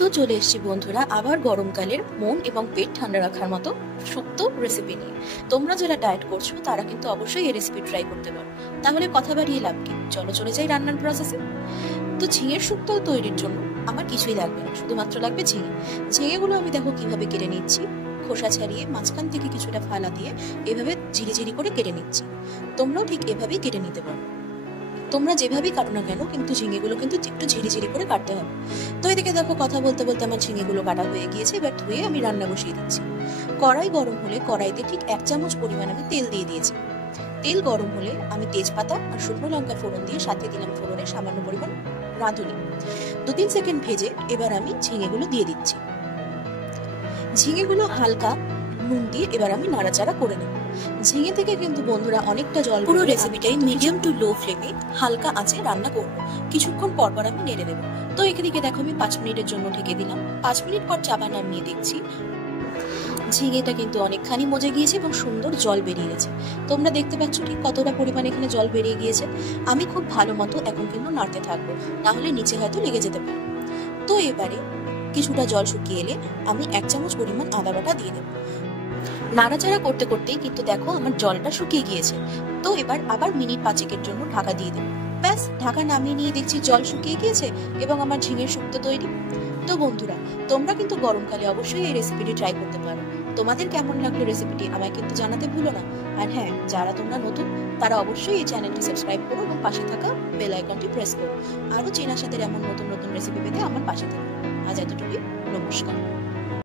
তো চলে এসেছি বন্ধুরা আবার গরমকালের মন এবং পেট ঠান্ডা রাখার মতো শুক্তো রেসিপি নিয়ে। তোমরা যারা ডায়েট করছো তারা কিন্তু অবশ্যই এই রেসিপি ট্রাই করতে পারো। তাহলে কথা বাড়িয়ে লাভ কি, চলো চলে যাই রান্নার প্রসেসে। তো ঝিঙের শুক্তো তৈরির জন্য আমার কিছুই লাগবে না, শুধুমাত্র লাগবে ঝিঙে। ঝিঙেগুলো আমি দেখো কিভাবে কেটে নিচ্ছি, খোসা ছাড়িয়ে মাঝখান থেকে কিছুটা ফালা দিয়ে এভাবে ঝিরিঝিরি করে কেটে নিচ্ছি। তোমরাও ঠিক এভাবেই কেটে নিতে পারো। তোমরা যেভাবেই কাটো না কেন কিন্তু ঝিঙেগুলো কিন্তু একটু ঝিরিঝিরি করে কাটতে হবে। তো এদিকে দেখো কথা বলতে বলতে আমার ঝিঙেগুলো কাটা হয়ে গিয়েছে। এবার ধুয়ে আমি রান্না বসিয়ে দিচ্ছি। কড়াই গরম হলে কড়াইতে ঠিক 1 চামচ পরিমাণ আমি তেল দিয়ে দিয়েছি। তেল গরম হলে আমি তেজপাতা আর শুকনো লঙ্কা ফোড়ন দিয়ে সাথে দিলাম ফোড়নে সামান্য পরিমাণ রাঁধুনি। 2-3 সেকেন্ড ভেজে এবার আমি ঝিঙেগুলো দিয়ে দিচ্ছি। ঝিঙেগুলো হালকা নুন দিয়ে এবার আমি নাড়াচাড়া করে নেব। ঝিঙে থেকে কিন্তু বন্ধুরা অনেকটা জল, পুরো রেসিপিটাই মিডিয়াম টু লো ফ্লেমে হালকা আঁচে রান্না করব। কিছুক্ষণ পর পর আমি নেড়ে দেবো। তো এদিকে দেখো আমি 5 মিনিটের জন্য ঢেকে দিলাম। 5 মিনিট পর চাপা নামিয়ে দেখছি ঝিঙেটা কিন্তু অনেকখানি মজে গিয়েছে এবং সুন্দর জল বেরিয়ে গেছে। তোমরা দেখতে পাচ্ছ ঠিক কতটা পরিমাণে এখানে জল বেরিয়ে গিয়েছে। আমি খুব ভালো মতো এখন কিন্তু নাড়তে থাকবো, না হলে নিচে হয়তো লেগে যেতে পারে। তো এবারে কিছুটা জল শুকিয়ে এলে আমি 1 চামচ পরিমাণ আদা বাটা দিয়ে দেবো। নাড়াচাড়া করতে করতেই কিন্তু দেখো আমার জলটা শুকিয়ে গিয়েছে। তো এবার আবার মিনিট 5-এর জন্য ঢাকা দিয়ে দেবো। ব্যাস, ঢাকা নামিয়ে নিয়ে দেখছি জল শুকিয়ে গিয়েছে এবং আমার ঝিঙের শুক্তো তৈরি। তো বন্ধুরা, তোমরা কিন্তু গরমকালে অবশ্যই এই রেসিপিটি ট্রাই করতে পারো। তোমাদের কেমন লাগলো রেসিপিটি আমায় কিন্তু জানাতে ভুলো না। আর হ্যাঁ, যারা তোমরা নতুন তারা অবশ্যই এই চ্যানেলটি সাবস্ক্রাইব করো এবং পাশে থাকা বেল আইকনটি প্রেস করো। আরো চেনা সাথে এমন নতুন নতুন রেসিপি পেতে আমার পাশে থাকো। আজ এতটুকুই, নমস্কার।